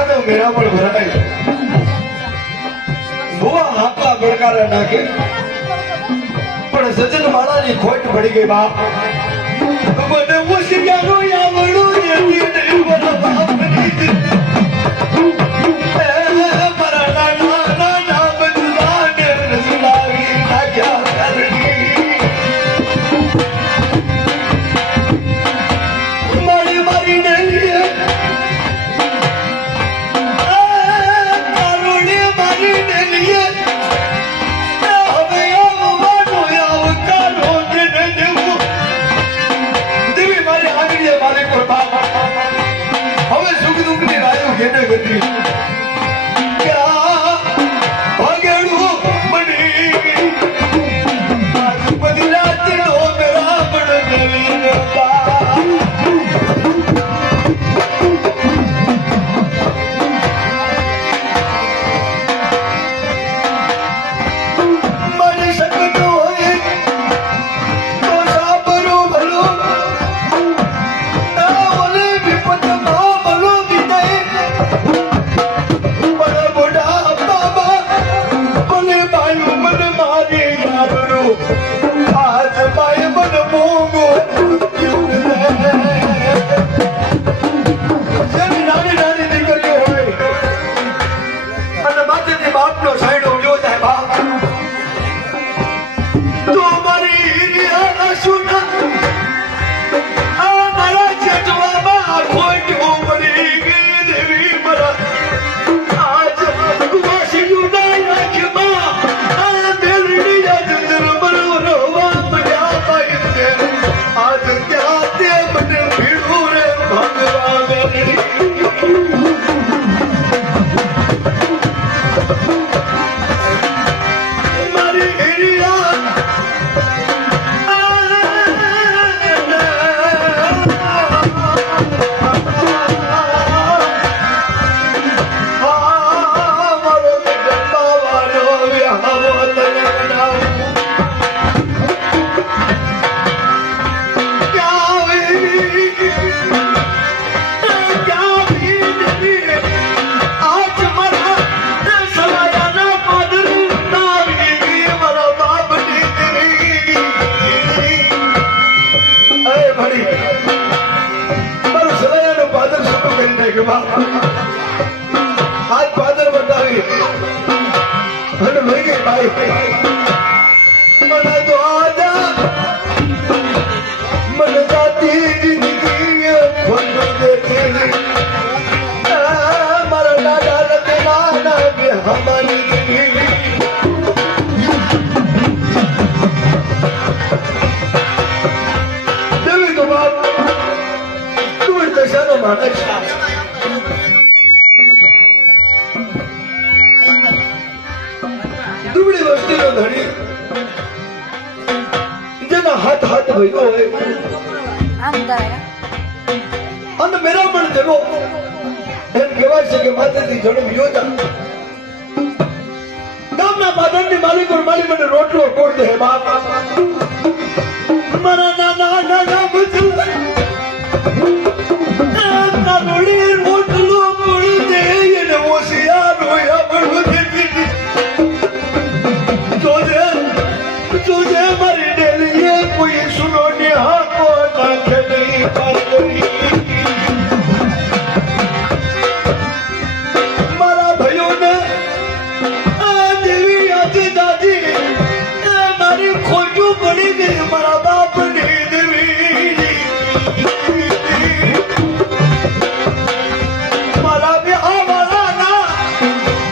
आज मेरा पण भराय बुआ हापा बड़कारा नाके पण सजन माणा ની ખોટ પડી ગઈ બાપ મને મુશિયારો આવડો એથી નહીં બોલા બાપ ની आज फादर बतावी અને લઈ ગઈ ભાઈ મને તો આજા મને જાતી જિંદગી ફોટો દેખી મારા દાદા રતના ના બે હમારી દેવી તો બાપ તું દશાનો માણસ दुबड़ी वस्ती नो धनी जना हाथ हाथ भइगो है अंद मेरा मन जगो एम केवाय से के माते दी जणो योजा गामना बादन नी मालिक और माली मने रोटलो कोड दे बाप मरा नाना नाना बुझल ना रोड़ी रोटलो कोड दे ये ने होशियार होया बड़ो दे तुझे मरी डेलिए कोई सुनो निहा को ना खेली पारी मारा भाइयों ने देवी आज दादी मारी खोजू पड़ी गई मारा बाप ने देवी मारा भी हमारा ना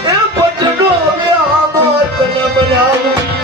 ये बचनो भी हमारा न बनाओ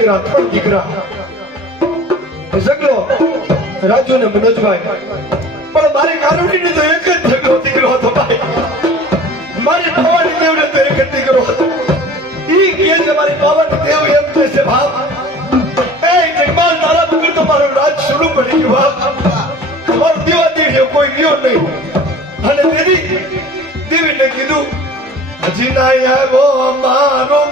દીકરા ત્રણ દીકરા ઝઘડો રાજુ ને મનોજભાઈ પણ મારી કારુણીને તો એક જ ઝઘડો દીકરો હતો ભાઈ મારી પાવાની દેવને તો એક જ દીકરો હતો ઈ કે છે મારી પાવાની દેવ એમ કહે છે બાપ એ જગમાલ તારા વગર તો મારું રાજ શરૂ પડી ગયું બાપ મારું દીવા દેવ્યો કોઈ ગયો નહીં અને દેવીને કીધું હજી ના આવ્યો મારો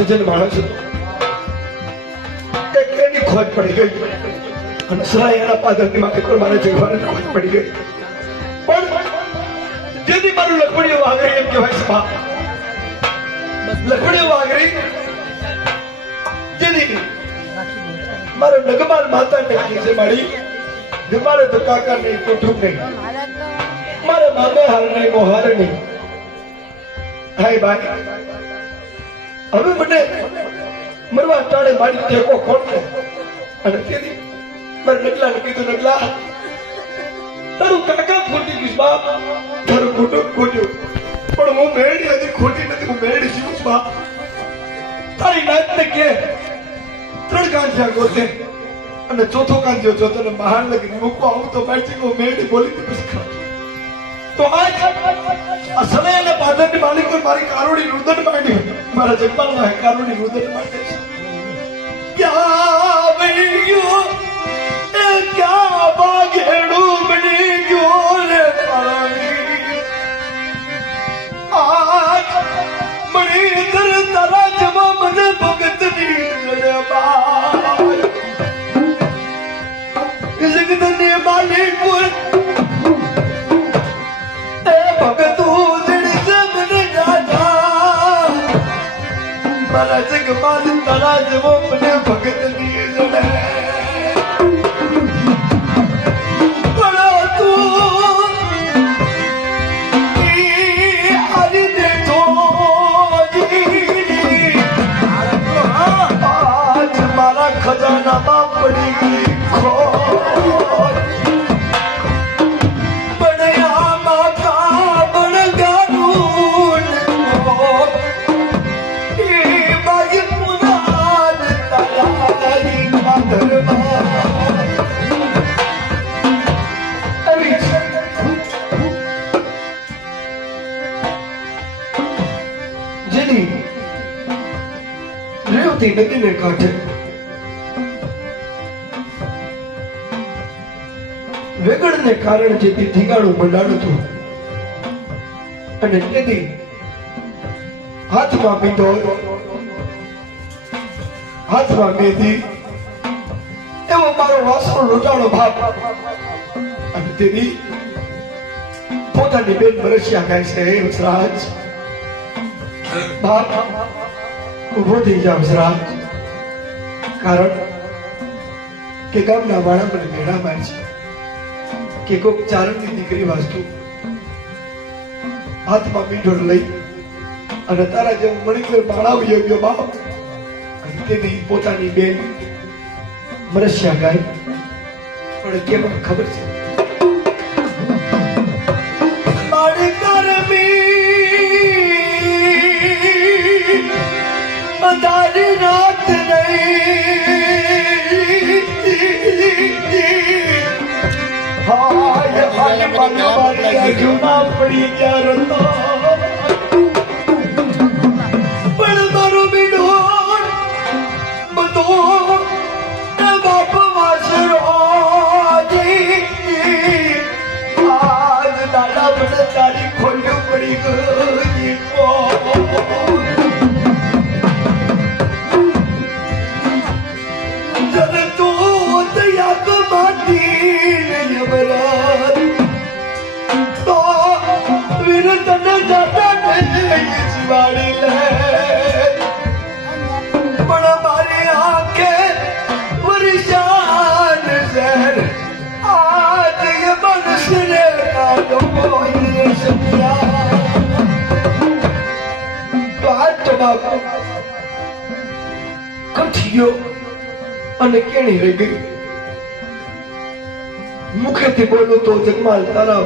સજ્જન માણસ એની ખોજ પડી ગઈ અને સરાય એના પાદરની માથે પર મારે જગવાની ખોજ પડી ગઈ પણ જેથી મારું લખમણીઓ વાગરી એમ કહેવાય છે બાપ લખમણીઓ વાગરી જેથી મારો નગમાલ માતા નક્કી છે મારી મારે તો કાકા નહીં કુટુંબ નહીં મારા મામા હાલ નહીં મોહાર નહીં હાય ભાઈ હવે મને મરવા ટાળે મારી ટેકો ખોટો અને તેથી મારે નકલાને કીધું નકલા તારું કાકા ખોટી ગયું બાપ તારું કુટુંબ ખોટ્યું પણ હું મેળી હજી ખોટી નથી હું મેળી જીવું છું બાપ તારી નાતને કે 3 કાંઠિયા ગોતે અને ચોથો કાંઠિયો જો તને બહાર લગી મૂકવા આવું તો મારી હું મેળી બોલી પછી ખાવ તો આજ આ સમયના પાદરની માલિકો મારી કારોડી રુદન માંડી મારા જગપાલમાં કારોડી રુદન માંડી ક્યાં બની ગયો એ ક્યાં બાગેડું બની ગયો રે પાણી આજ મણી દર તારા જમા મને ભગતની રે બાઈ જગતની માલિકો મારા જગમાલ તારા જેવો મને ભગત ની જડે પણ તું દી રેવતી નદીને કાંઠે વેગળને કારણે જે ધીંગાણું મંડાણું હતું અને તેથી હાથમાં પીધો હાથમાં મેદી એવો મારો વાસણો લૂંટાણો બાપ અને તેથી પોતાની બેન મરસિયા કહે છે હે વસરાજ બાપ ઉભો થઈ જા વસરાજ કારણ કે ગામના વાળા મને મેળા માર છે કે કોક ચારણની દીકરી વાસ્તુ હાથમાં મીઠો લઈ અને તારા જેવું મણિકર બાળાવી ગયો બાપ અને તેની પોતાની બેન મરસિયા ગાય પણ કેમ ખબર છે તારી રાત નહીં હાય હાય મને મારી જૂના પડી ગયા રતો પણ મારો બીડો બધો બાપ વાસરો આજ દાદા મને તારી ખોલ્યું પડી ગઈ અને કેણી રહી ગઈ મુખેથી બોલું તો જગમાલ તારા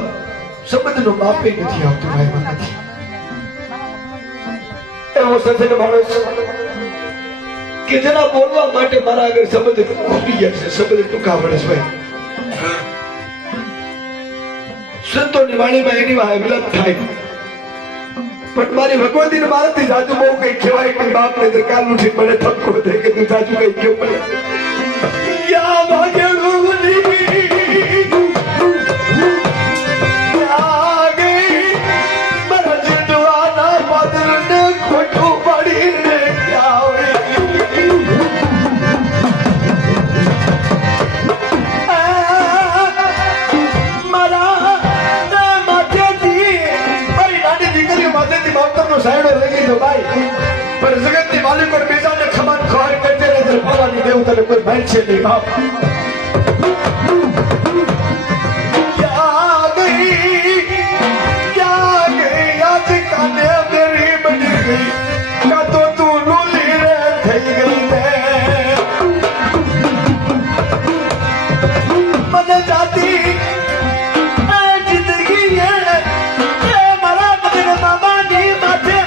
શબ્દનો માપે નથી આવતો ભાઈ નથી એવો સજ્જન માણસ કે જેના બોલવા માટે મારા આગળ શબ્દ ખૂટી ગયા છે શબ્દ ટૂંકા પડે છે ભાઈ સંતોની વાણીમાં એની વાહ વિલપ થાય પણ મારી ભગવતીને મારાથી જાજુ બહુ કઈ કહેવાય કે બાપ ને દરકાર ઉઠી મને ઠપકો દે કે તું જાજુ કઈ કેવું પડે યા ભાગેડું पर जगत की मालिक और बीजा ने खमान खोर करते रहे जल भवानी देवता ने कोई बैठ से नहीं बाप क्या गई आज काने मेरी बनी गई का तो तू लूली रे થઈ ગઈ मैं मन जाती जिंदगी है मारा मगर मामा नी माथे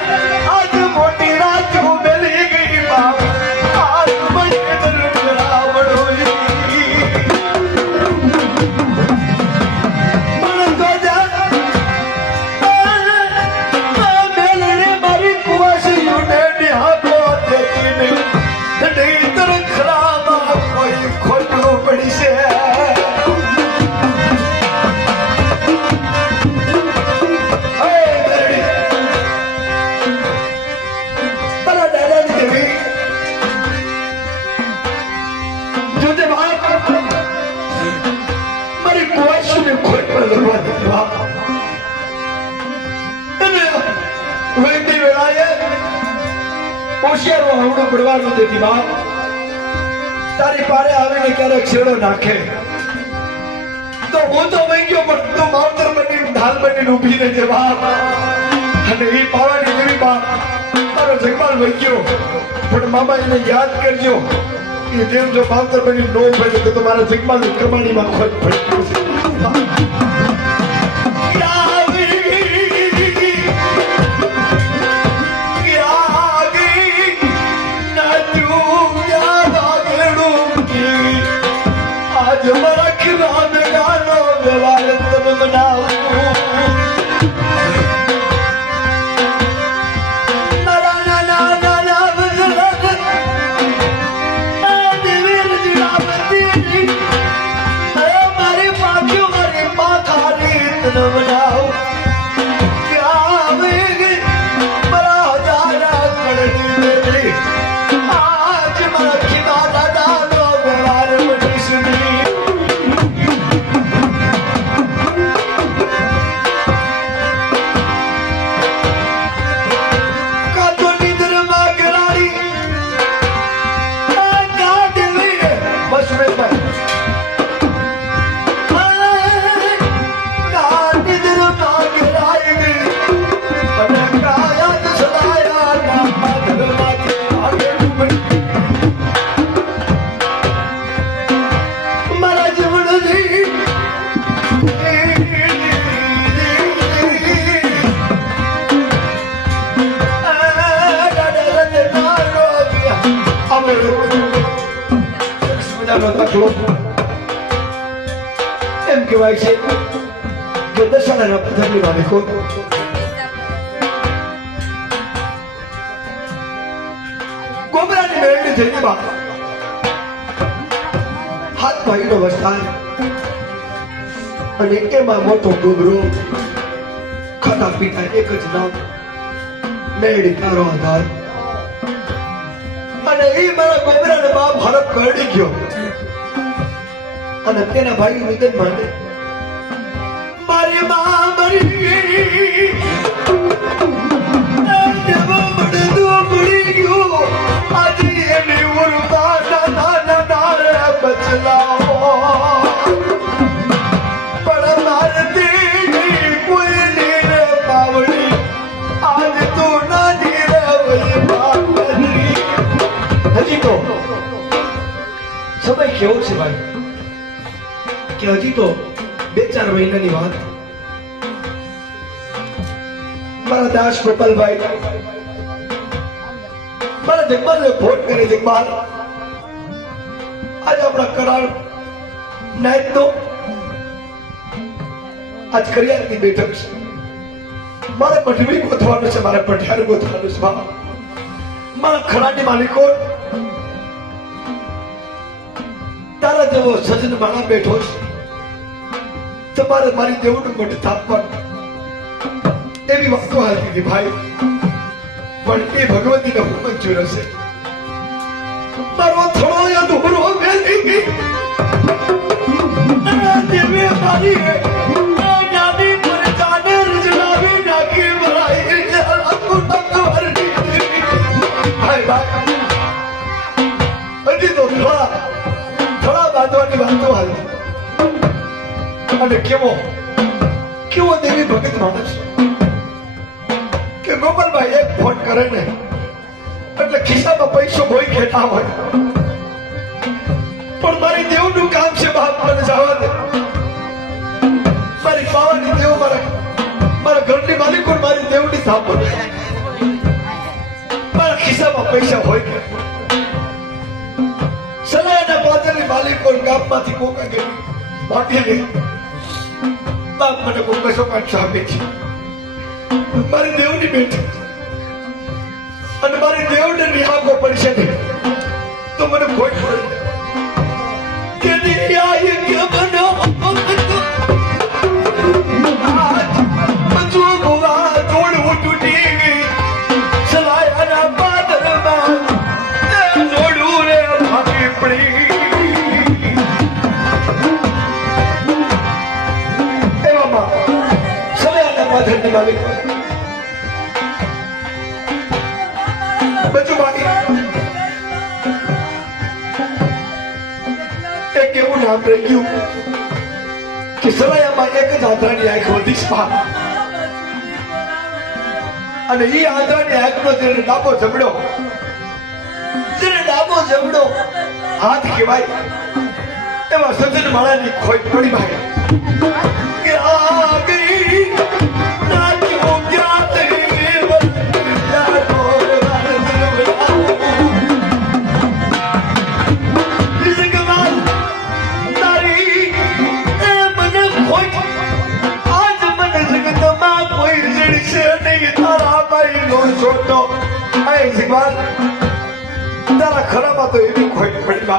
હોશિયારો હવડું પડવાનું દેતી બાપ તારી પારે આવીને ક્યારેક છેડો નાખે તો હું તો વહી ગયો પણ તું માવતર બની ઢાલ બની ઊભી રહેજે બાપ અને એ પાવાની દેવી બાપ તારો જગમાલ વહી ગયો પણ મામા એને યાદ કરજો કે જેમ જો માવતર બની નો ઉભે તો તમારા જગમાલની કમાણીમાં ખોટ પડતી છે નારાયણ પકડો એમ કહેવાય છે કે દશાના પથ્થરની માલિકો ગોબરાની મેળવી થઈને બાપ હાથ ભાઈનો વસ્તાર અને એમાં મોટો ગોબરો ખાતા પીતા એક જ નામ મેળી તારો આધાર અને એ મારા ગોબરાનો બાપ હડપ કરડી ગયો અને તેના ભાઈ નિવેદન માંડે મારી માં મરી દેવો પડદો પડી ગયો આજે એની ઉરવા ના ના બચલાઓ પણ મારતી કોઈ નીર પાવડી આજ તો ના નીર પાવડી હજી તો સમય કેવો છે ભાઈ કે હજી તો 2-4 મહિનાની વાત મારા દાસ ગોપાલભાઈ મારા જગમાલને ફોન કરે જગમાલ આજ આપણા કરાર નાઈટ તો આજ કરિયાની બેઠક છે મારે પઠવી ગોતવાનું છે મારે પઠિયાર ગોતવાનું છે મારા ખરાની માલિકો તારા જેવો સજન માણા બેઠો છે તમારે મારી દેવનું મઠ સ્થાપવાનું એવી વસ્તુ હાલતી હતી ભાઈ પણ એ ભગવતીનો હુકમ જોયો છે મારો થોડો અધૂરો મેલી દેવે મારી નાની પર જાને રજનાવી નાખી ભરાઈ આખું ટકવરની ભાઈ ભાઈ હજી તો થોડા બાંધવાની વાતો હાલતી અને કેવો દેવી ભગત માણસ કે ગોપાલભાઈ એક ફોન કરે ને એટલે ખિસ્સામાં પૈસો કોઈ ખેતા હોય પણ મારી દેવનું કામ છે બાપ મને જવા દે મારી પાવાની દેવ મારા ઘરની માલિકો મારી દેવની સાંભળ મારા ખિસ્સામાં પૈસા હોય કે સલાયના પાદરની માલિકો ગામમાંથી કોકા ગેલી માટી લે બાપ મને કોઈ કશો કાંઠો આપે છે મારી દેવની બેઠી અને મારી દેવને નિહાકો પડશે ને તો મને કોઈ ખબર કે દિયા કે બનો આજ મજુ ગોવા જોડવું તૂટી ગઈ સલાયાના પાદરમાં જોડવું રે ભાગી પડી ધરતી માલિક બચુ બાકી એક એવું નામ રહી ગયું કે સલાયામાં એક જ આંધળાની આંખ વધી છે અને એ આંધળાની આંખનો જેને ડાબો જમડો હાથ કહેવાય એવા સજ્જન માળાની ખોટ પડી ભાઈ કે આ ગઈ તારા ખરામાં તો એવી ખોટ પડી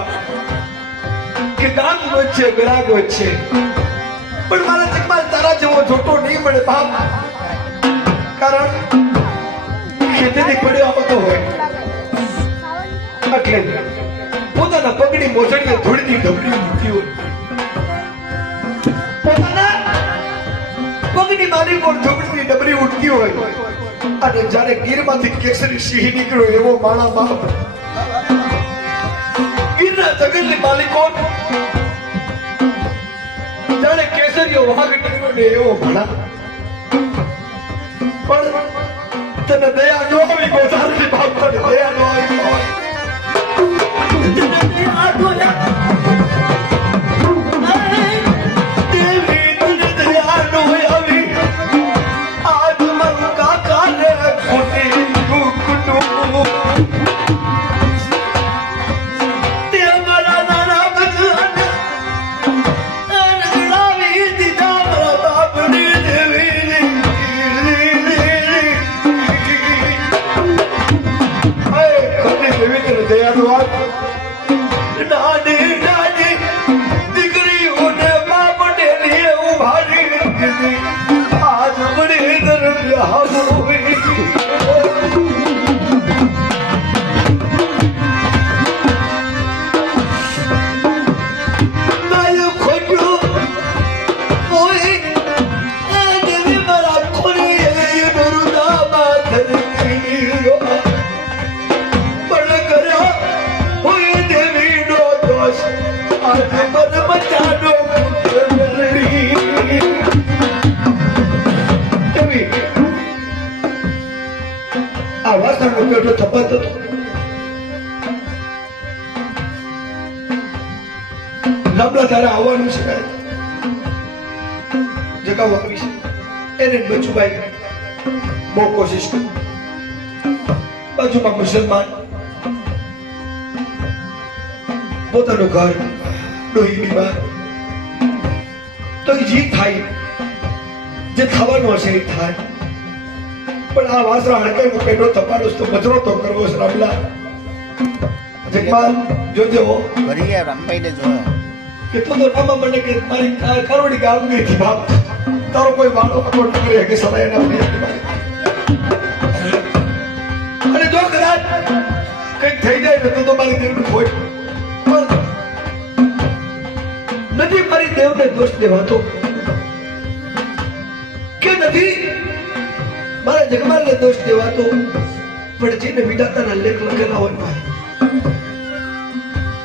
કે દાન વચ્ચે ગ્રાહક વચ્ચે પણ મારા જગમાલ તારા જેવો જોટો નહીં મળે બાપ કારણ ખેતીથી પડ્યો આવતો હોય એટલે પોતાના પગની મોજડીએ ધૂળની ઢબરી મૂકી હોય પોતાના પગની માલિકો ઢબરીની ડબરી ઉઠતી હોય અને જ્યારે ગીરમાંથી કેસરી સિંહ નીકળ્યો એવો માણા બાપ ગીરના જગતની માલિકો જાણે કેસરીઓ વાઘ નીકળ્યો ને એવો માણા પણ તને દયા ન આવી ગોધારી બાપ તને દયા ન આવી તને દયા ન દેવી તને દયા ન આવી આજ મારું કાકા ને ખોટી કુટુંબ તે મારા નાના બચા વાસણનો પેટો થપાતો લાંબલા તારે આવવાનું છે જગાવવા આવી છે એને બચુભાઈ બહુ કોશિશ કરી બાજુમાં મુસલમાન પોતાનું ઘર ડોહી બીમાર તો એ જી થાય જે થવાનું હશે એ થાય પણ આ વાસરા હડકાઈનો પેટો તપાડો તો મજરો તો કરવો છે રામલા જગમાલ જોજો ભરીએ રંભાઈને જોયો કે તો રામા મને કે મારી કરોડી ગામ ગઈ થી બાપ તારો કોઈ વાળો પકડ ન કરે કે સદાય એના પ્રિય અને જો કદાચ કંઈક થઈ જાય ને તો મારી દેવનું ખોટ નથી મારી દેવને દોષ દેવાતો કે નથી મારા જગમાલને દોષ દેવાતો પણ જેને વિધાતાના લેખ લખેલા હોય ભાઈ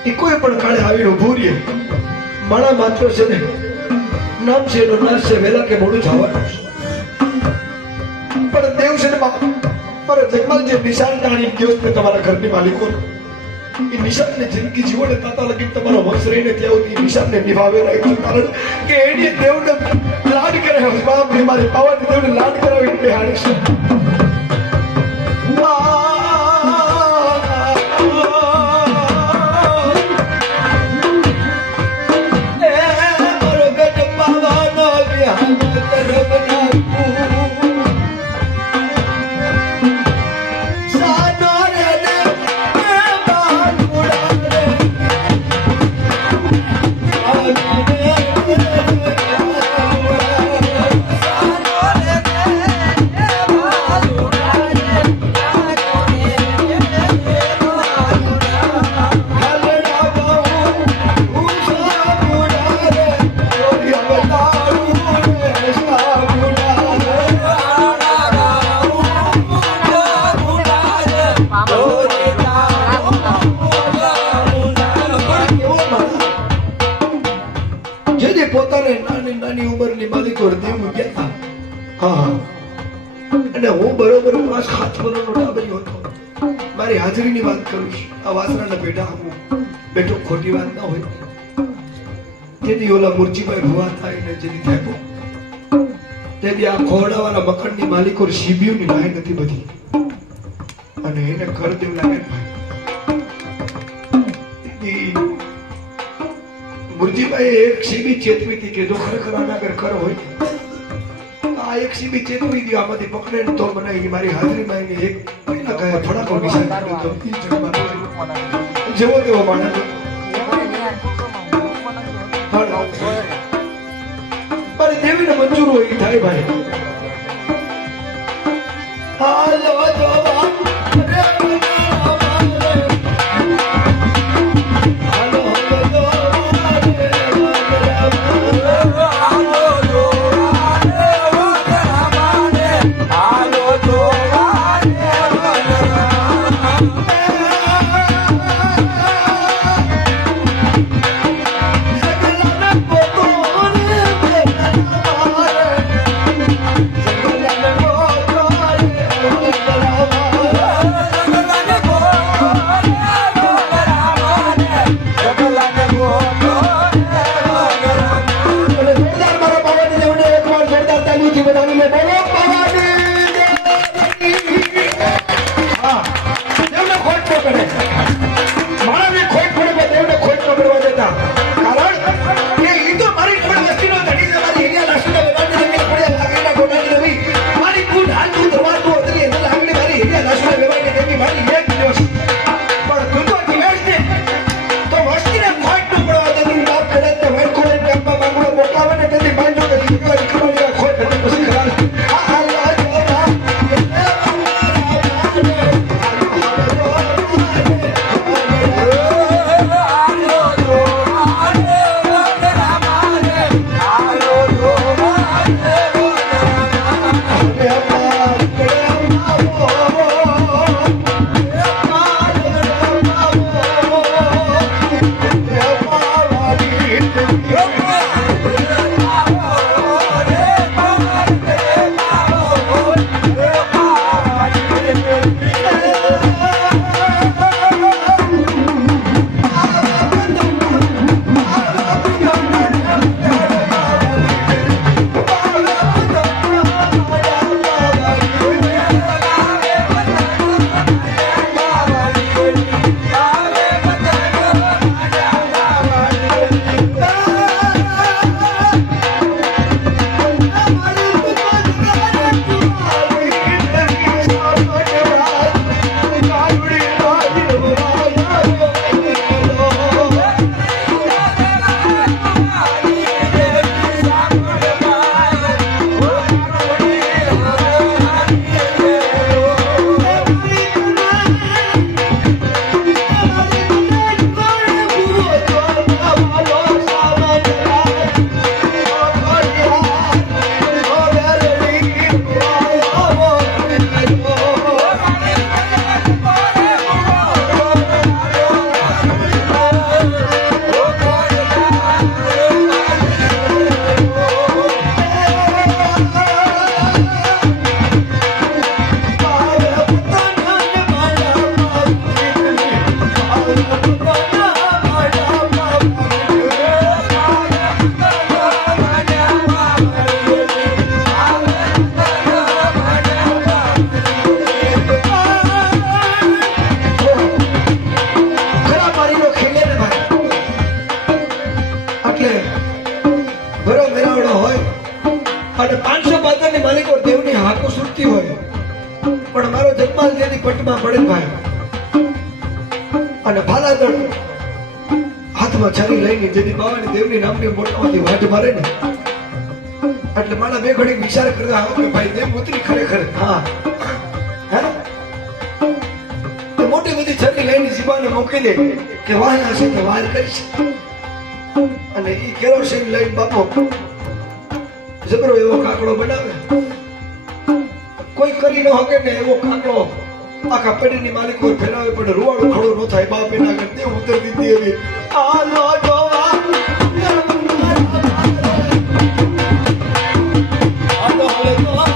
એ કોઈ પણ કાળે આવીને ઉભું રહે માણા માત્ર છે ને નામ છે એનો નાશ છે વહેલા કે મોડું જવાનું પણ દેવ છે ને મારા જગમાલ જે નિશાન ટાણી ગયો છે તમારા ઘરની માલિકો એ નિશાનને જિંદગી જીવો ને તાતા લગી તમારો વંશ રહીને ત્યાં સુધી નિશાનને નિભાવે રાખ્યું કારણ કે એની દેવને લાડ કરે બાપ ને મારી પાવાની દેવને લાડ કરાવી બેહાડી છે અને હું બરોબર 5-7 વર્ષનો ડાબરિયો હતો મારી હાજરીની વાત કરું છું આ વાસણાના પેટા હું બેઠો ખોટી વાત ના હોય તેથી ઓલા મુરજીભાઈ ભુવા થાય ને જેની થેપો તેથી આ ખોડાવાળા મકાનની માલિકો શિબિયુની લાઈ નથી બધી અને એને ઘર દેવ લાગે મુરજીભાઈ એક શિબી ચેતવી હતી કે જો ખરેખર આના ઘર ઘર હોય આ એક સીબી ચેતવી દી આમાંથી પકડે ને તો બનાવી મારી હાજરીમાં એને એક મહિના કહે ફડાકો નિશાન કર્યો તો ઈ જગમાં જેવો તેવો માણસ મારી દેવીને મંજૂર હોય એ થાય ભાઈ હાલો જોવા પણ મારો જન્માલ જેની પટમાં પડે ભાઈ અને ભાલાદળ હાથમાં છરી લઈને જેની બાવાની દેવની નામની મોટામાંથી વાટ મારે ને એટલે મારા બે ઘડી વિચાર કરતા આવો કે ભાઈ દેવ ઉતરી ખરેખર હા હે તો મોટી બધી છરી લઈને જીબાને મૂકી દે કે વાહના છે તો વાર કરીશ અને ઈ કેરોસીન લઈને બાપો જબરો એવો કાકડો બનાવે કોઈ કરી ન શકે ને એવો કાકડો આખા પેઢીની માલિક કોઈ ફેરાવે પણ રૂવાડું ખડું ન થાય બાપ એના કરતે ઉતર દીધી એવી આલો જોવા આલો હવે જોવા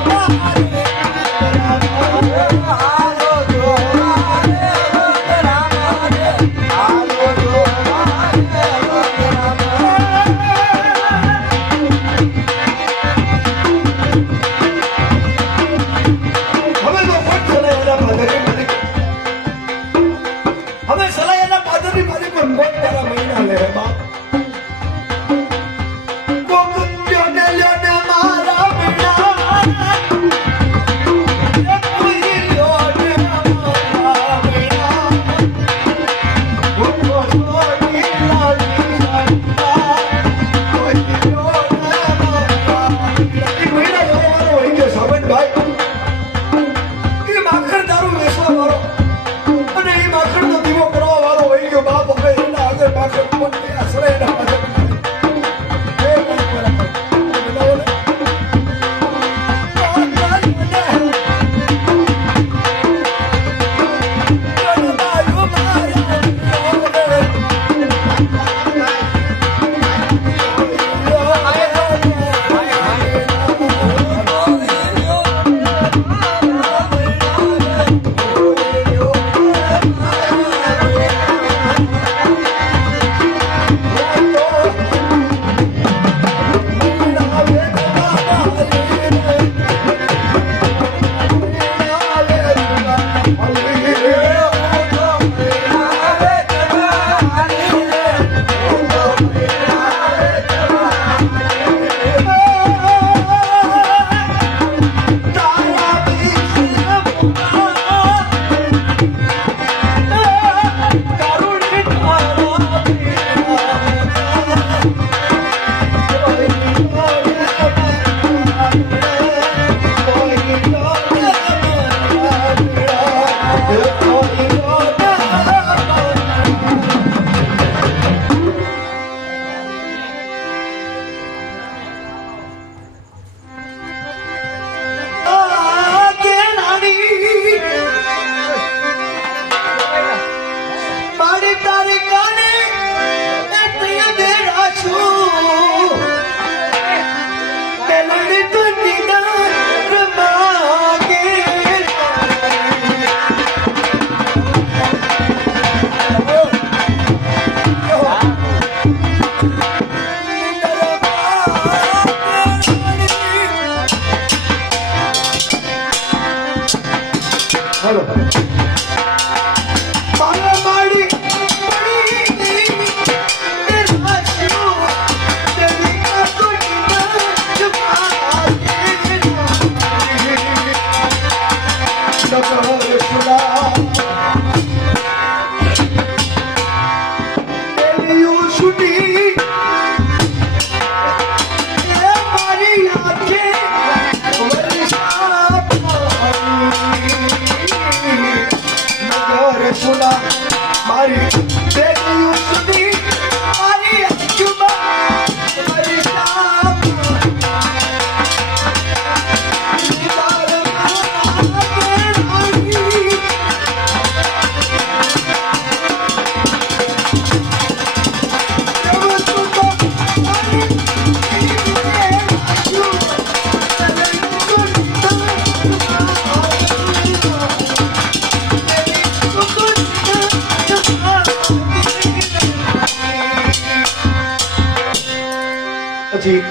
પછી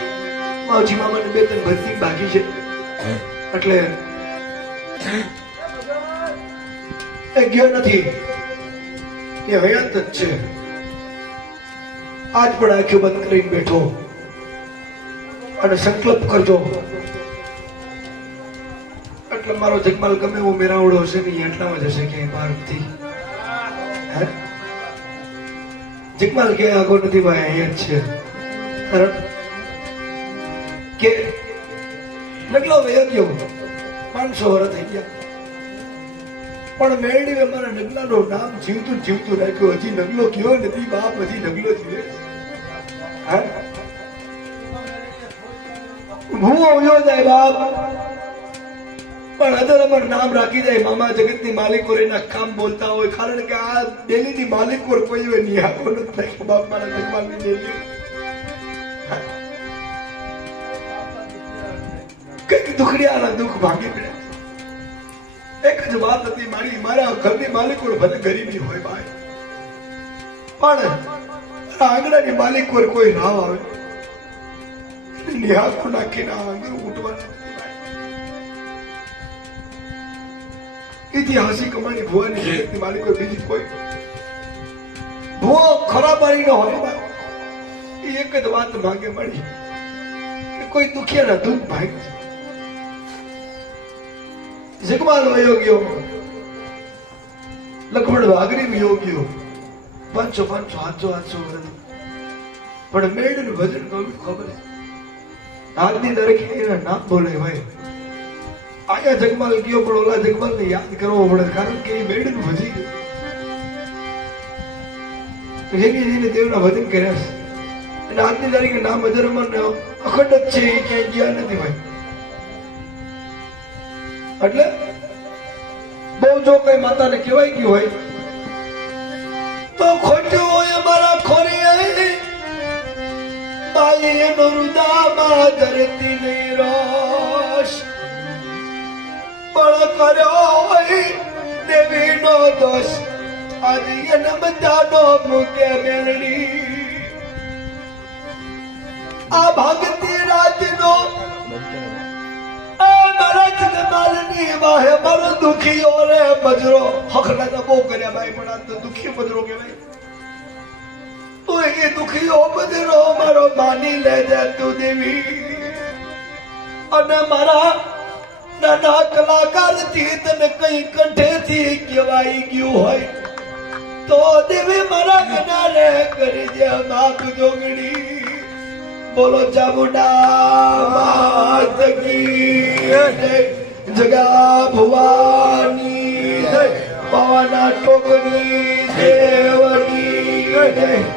માવજી મામાને બે ત્રણ ભરતી બાકી છે એટલે એ ગયો નથી એ હયાત જ છે આજ પણ આંખો બંધ કરીને બેઠો અને સંકલ્પ કરજો મતલબ મારો જગમાલ ગમે એવો મેરાવડો હશે ને એટલામાં જશે ક્યાંય બહારથી હે જગમાલ કે આગો નથી ભાઈ અહીંયા જ છે કારણ કે નગલો વયો ગયો 500 વર્ષ થઈ ગયા પણ મેળવી અમારા નગલાનું નામ જીવતું જીવતું રાખ્યું હજી નગલો કયો નથી બાપ હજી નગલો જીવે હે ભૂવો વયો જાય બાપ પણ અદર અમર નામ રાખી જાય મામા જગતની માલિકો એના કામ બોલતા હોય કારણ કે આ ડેલીની માલિકો કોઈ હોય નહીં આખો નથી થાય બાપ મારા જગમાલની ડેલી કઈક દુખડિયાના દુઃખ ભાગી પડ્યા એક જ વાત હતી મારી મારા ઘરની માલિકો ભલે ગરીબી હોય ભાઈ પણ આંગણાની માલિકો કોઈ રાવ આવે નિહાકો નાખીને આંગણ ઉઠવાના ઇતિહાસિક કમાણી ભુવાની જગતની માલિકો બીજી કોઈ ભુવો ખરાબારી ન હોય એ એક જ વાત માંગે મળી કે કોઈ દુખિયાના દુઃખ ભાગ જગમાલ વયો ગયો લખમણ વાઘરી વયો ગયો 500 વર્ષ પણ મેળનું ભજન કહ્યું ખબર છે આજની દરેક એના નામ બોલે ભાઈ આયા જગમાલ ગયો પણ ઓલા જગમાલ ને યાદ કરવો પડે કારણ કે એ મેળનું ભજી ગયો જેની જેને દેવના ભજન કર્યા છે અને આજની તારીખે નામ અજરમન અખંડ જ છે એ ક્યાંય ગયા નથી ભાઈ એટલે બહુ જો કઈ માતાને કહેવાય ગયું હોય તો ખોટ્યું હોય મારા ખોરી બાઈ એનો રુદામાં ધરતી ની રોશ પણ કર્યો હોય દેવી નો દોષ આજે એને બધાનો મૂકે મેળડી આ ભાગતી રાતનો મારો દુખીઓ રે બજરો હખડા તો બહુ કર્યા ભાઈ પણ આ તો દુખી બજરો કહેવાય તો એ દુખીઓ બજરો મારો માની લે જા તું દેવી અને મારા નાના કલાકાર થી તને કઈ કંઠેથી કહેવાય ગયું હોય તો દેવી મારા કિનારે કરી દે બાપ જોગડી બોલો ચામુંડા માત કી જગા ભવાની જય પવના ટોકની દેવની જય